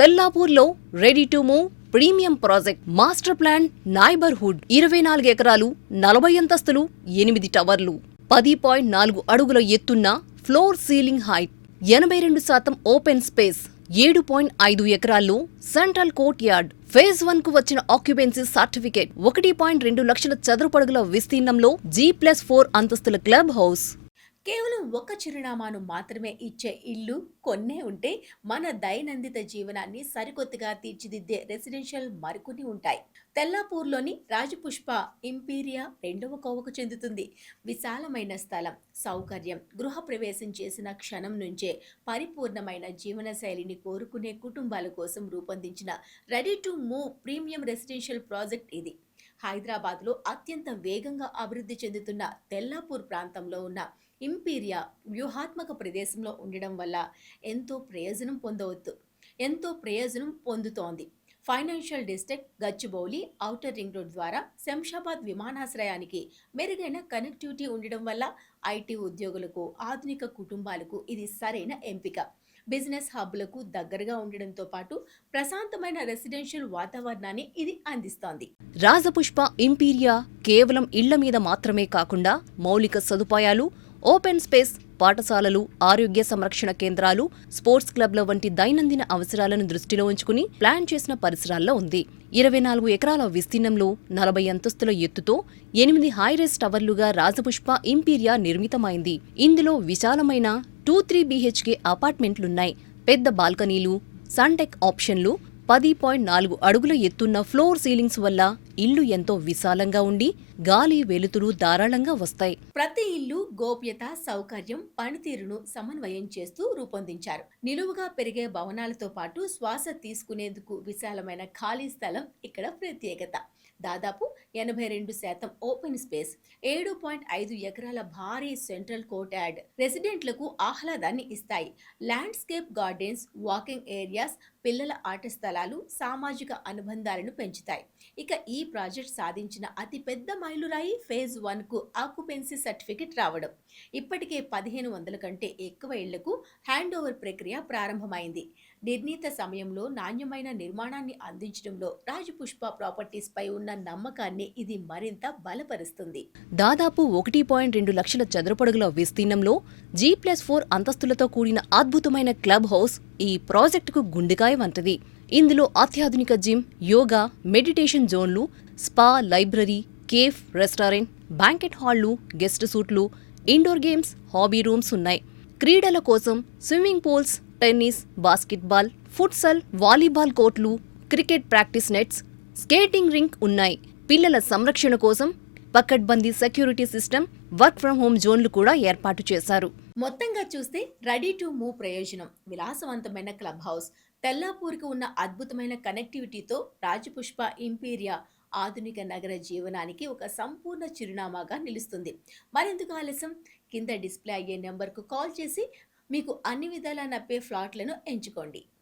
తెల్లాపూర్లో ready to move premium project master plan neighbourhood 24 ఎకరాలు 40 అంతస్తులు 8 టవర్లు 10.4 అడుగుల ఎత్తున్న floor ceiling height 82% open space 7.5 ఎకరాల్లో సెంట్రల్ కోర్ట్ యార్డ్ ఫేజ్ 1 కు వచ్చిన ఆక్యుపెన్సీ సర్టిఫికేట్ 1.2 లక్షల చదరపడుగుల విస్తీర్ణంలో G+4 అంతస్తుల క్లబ్ హౌస్. కేవలం ఒక చిరునామాను మాత్రమే ఇచ్చే ఇల్లు కొన్నే ఉంటే మన దైనందిత జీవనాన్ని సరికొత్తగా తీర్చిదిద్దే రెసిడెన్షియల్ మరికొన్ని ఉంటాయి. తెల్లాపూర్లోని రాజపుష్ప ఇంపీరియా రెండవ కోవకు చెందుతుంది. విశాలమైన స్థలం, సౌకర్యం, గృహ ప్రవేశం చేసిన క్షణం నుంచే పరిపూర్ణమైన జీవన శైలిని కోరుకునే కుటుంబాల కోసం రూపొందించిన ready to move premium residential project ఇది. హైదరాబాద్లో అత్యంత వేగంగా అభివృద్ధి చెందుతున్న తెల్లాపూర్ ప్రాంతంలో ఉన్న ఇంపీరియా వ్యూహాత్మక ప్రదేశంలో ఉండడం వల్ల ఎంతో ప్రయోజనం పొందుతోంది. Financial district, Gachibowli, outer ring road ద్వారా శంషాబాద్ విమానాశ్రయానికి మెరుగైన కనెక్టివిటీ ఉండడం వల్ల ఐటీ ఉద్యోగులకు, ఆధునిక కుటుంబాలకు ఇది సరైన ఎంపిక. బిజినెస్ హబ్లకు దగ్గరగా ఉండడంతో పాటు ప్రశాంతమైన రెసిడెన్షియల్ వాతావరణాన్ని ఇది అందిస్తోంది. రాజపుష్ప ఇంపీరియా కేవలం ఇళ్ల మీద మాత్రమే కాకుండా మౌలిక సదుపాయాలు, ఓపెన్ స్పేస్, పాఠశాలలు, ఆరోగ్య సంరక్షణ కేంద్రాలు, స్పోర్ట్స్ క్లబ్ల వంటి దైనందిన అవసరాలను దృష్టిలో ఉంచుకుని ప్లాన్ చేసిన పరిసరాల్లో ఉంది. 24 ఎకరాల విస్తీర్ణంలో 40 అంతస్తుల ఎత్తుతో 8 హైరైజ్ టవర్లుగా రాజపుష్ప ఇంపీరియా నిర్మితమైంది. ఇందులో విశాలమైన 2-3 BHK అపార్ట్మెంట్లున్నాయి. పెద్ద బాల్కనీలు, సన్టెక్ ఆప్షన్లు, 10.4 అడుగుల ఎత్తున్న ఫ్లోర్ సీలింగ్స్ వల్ల ఇల్లు ఎంతో విశాలంగా ఉండి గాలి, వెలుతురు ధారాళంగా వస్తాయి. ప్రతి ఇల్లు గోప్యత, సౌకర్యం, పనితీరును సమన్వయం చేస్తూ రూపొందించారు. నిలువుగా పెరిగే భవనాలతో పాటు శ్వాస తీసుకునేందుకు విశాలమైన ఖాళీ స్థలం ఇక్కడ ప్రత్యేకత. దాదాపు 82% ఓపెన్ స్పేస్, 7.5 ఎకరాల భారీ సెంట్రల్ కోర్ట్ యార్డ్ రెసిడెంట్లకు ఆహ్లాదాన్ని ఇస్తాయి. ల్యాండ్స్కేప్ గార్డెన్స్, వాకింగ్ ఏరియాస్, పిల్లల ఆట స్థలాలు సామాజిక అనుబంధాలను పెంచుతాయి. ఇక ఈ ప్రాజెక్ట్ సాధించిన అతిపెద్ద మైలురాయి ఫేజ్ 1కు ఆక్యుపెన్సీ సర్టిఫికెట్ రావడం. ఇప్పటికే 1500 కంటే ఎక్కువ ఇళ్లకు హ్యాండ్ ఓవర్ ప్రక్రియ ప్రారంభమైంది. నిర్ణీత సమయంలో నాణ్యమైన నిర్మాణాన్ని అందించడంలో రాజపుష్ప ప్రాపర్టీస్ పై ఉన్న నమ్మకాన్ని ఇది మరింత బలపరుస్తుంది. దాదాపు 1.2 లక్షల చదరపడుగుల విస్తీర్ణంలో G+4 అంతస్తులతో కూడిన అద్భుతమైన క్లబ్ హౌస్ ఈ ప్రాజెక్టుకు గుండెకాయ వంటిది. ఇందులో అత్యాధునిక జిమ్, యోగా, మెడిటేషన్ జోన్లు, spa, library, cafe, restaurant, banquet హాళ్లు, గెస్ట్ సూట్లు, ఇండోర్ గేమ్స్, హాబీ రూమ్స్ ఉన్నాయి. క్రీడల కోసం swimming pools, tennis, basketball, futsal, volleyball కోర్టులు, cricket practice nets, skating rink ఉన్నాయి. పిల్లల సంరక్షణ కోసం పకడ్బందీ security system, work from home జోన్లు కూడా ఏర్పాటు చేశారు. మొత్తంగా చూస్తే రెడీ టు మూవ్ ప్రయోజనం విలాసవంతమైన క్లబ్ హౌస్, తెల్లాపూర్కి ఉన్న అద్భుతమైన కనెక్టివిటీతో రాజపుష్ప ఇంపీరియా ఆధునిక నగర జీవనానికి ఒక సంపూర్ణ చిరునామాగా నిలుస్తుంది. మరెందుకు ఆలస్యం? కింద డిస్ప్లే అయ్యే నెంబర్కు కాల్ చేసి మీకు అన్ని విధాలా నప్పే ఫ్లాట్లను ఎంచుకోండి.